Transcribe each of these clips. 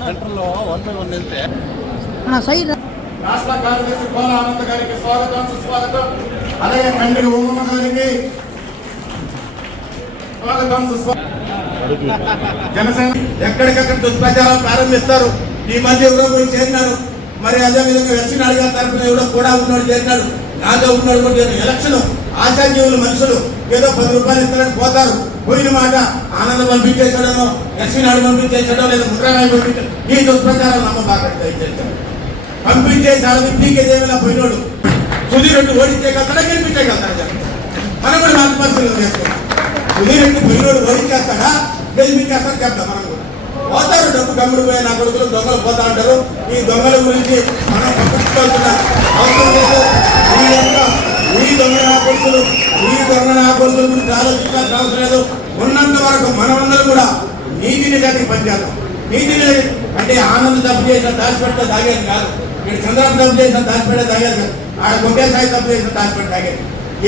సెంటర్లో 1 by 1 వెళ్తే రాష్ట్ర కార్యదర్శి కోల ఆనంద్ గారికి స్వాగతం సుస్వాగతం. అలాగే కండ్రి ఉమ్మమ్మ గారికి స్వాగతం సుస్వాగతం. జనసేన ఎక్కడికక్కడ దుష్ప్రచారాలు ప్రారంభిస్తారు. ఈ మధ్య ఎవరో పోయి చేరినారు. మరి అదేవిధంగా ఎస్సీ నాయుడు గారి తరఫున ఎవరో కూడా ఉన్నాడు చేరినాడు. నాతో ఉన్నాడు కూడా ఎలక్షన్ ఆశాజీవులు మనుషులు ఏదో 10 రూపాయలు ఇస్తారని పోతారు. పోయిన మాట ఆనందం పంపించేసాడనో ఎస్సీ నాయుడు పంపించేసాడో లేదా ముద్రారాయణ పంపించాడు. ఈ దుష్ప్రచారాలు నమ్మబాకండి దయచేసి. పంపించేసాడని పీకేదేమైనా పోయినోడు సుధీర్ రెడ్డి ఓడించేయగలుగుతాడా గెలిపించేయగలుగుతాడా? మనం కూడా ఆత్మపరిశీలన చేసుకున్నాం. సుధీర్ రెడ్డి పోయినోడు ఓడించేస్తాడా గెలిపించేస్తాడా చెప్తాం. మనం కూడా పోతారు. డబ్బు గమ్ముడు పోయే నా కొడుకులు దొంగలు పోతా ఉంటారు. ఈ దొంగల గురించి మనం పట్టించుకోవాల్సిన అవసరం లేదు. ఈ దొంగ నా కొడుకులు గురించి ఆలోచించాల్సిన అవసరం లేదు. ఉన్నంత వరకు మనమందరం కూడా నీతి నిజానికి పనిచేద్దాం. నీతి అంటే ఆనంద్ తప్పు చేసిన దాచిపెట్ట తాగేది కాదు. ఇక్కడ చంద్రబాబు తప్పు చేసిన దాచిపెట్ట తాగేది కాదు. ఆడ కొట్టేసాయి తప్పు చేసిన దాచిపెట్ట తాగేది.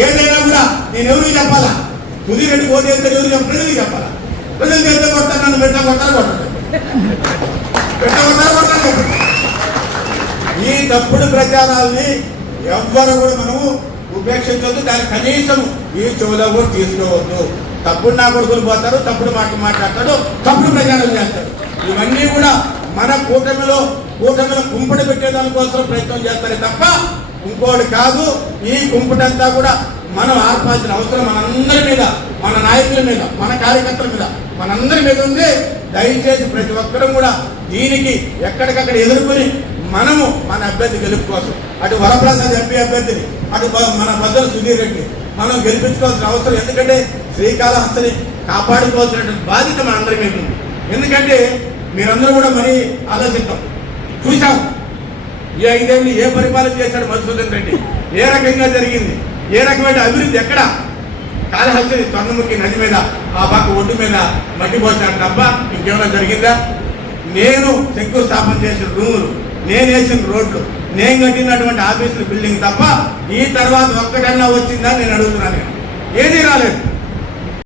ఏదైనా కూడా నేను ఎవరికి చెప్పాలా? సుధీర్ రెడ్డి ఓటు వేస్తే ఎవరికి ప్రజలకు చెప్పాలా? ప్రజలకు వెళ్తే కొడతారు. నన్ను కొట్టారు కొట్టండి. ఈ తప్పుడు ప్రచారాలని ఎవ్వరు కూడా మనము ఉపేక్షించవద్దు. దాని కనీసం ఈ చెవులో కూడా తీసుకోవద్దు. తప్పుడు నా కొడుకులు పోతారు, తప్పుడు మాట్లాడతాడు, తప్పుడు ప్రచారం చేస్తాడు. ఇవన్నీ కూడా మన కూటమిలో కుంపటి పెట్టేదానికోసం ప్రయత్నం చేస్తారు తప్ప ఇంకోటి కాదు. ఈ కుంపటంతా కూడా మనం ఆర్పాల్సిన అవసరం మనందరి మీద, మన నాయకుల మీద, మన కార్యకర్తల మీద, మనందరి మీద ఉంది. దయచేసి ప్రతి ఒక్కరం కూడా దీనికి ఎక్కడికక్కడ ఎదుర్కొని మనము మన అభ్యర్థి గెలుపు కోసం అటు వరప్రసాద్ ఎంపీ అభ్యర్థిని, అటు మన బద్దల సుధీర్ రెడ్డి మనం గెలిపించుకోవాల్సిన అవసరం. ఎందుకంటే శ్రీకాళహస్తిని కాపాడుకోవాల్సినటువంటి బాధ్యత మనందరి మీద ఉంది. ఎందుకంటే మీరందరూ కూడా మరీ ఆలోచిస్తాం. చూసాం ఈ 5 ఏళ్ళు ఏ పరిపాలన చేశాడు మధుసూదన్ రెడ్డి, ఏ రకంగా జరిగింది, ఏ రకమైన అభివృద్ధి. ఎక్కడ కాళహస్తి స్వర్ణముఖి నది మీద ఆ పక్క ఒడ్డు మీద మట్టి పోసాడు తప్ప ఇంకేమైనా జరిగిందా? నేను శంకుస్థాపన చేసిన రూములు, నేను వేసిన రోడ్లు, నేను కట్టినటువంటి ఆఫీసులు బిల్డింగ్ తప్ప ఈ తర్వాత ఒక్కటన్నా వచ్చిందా నేను అడుగుతున్నాను. ఏదీ రాలేదు.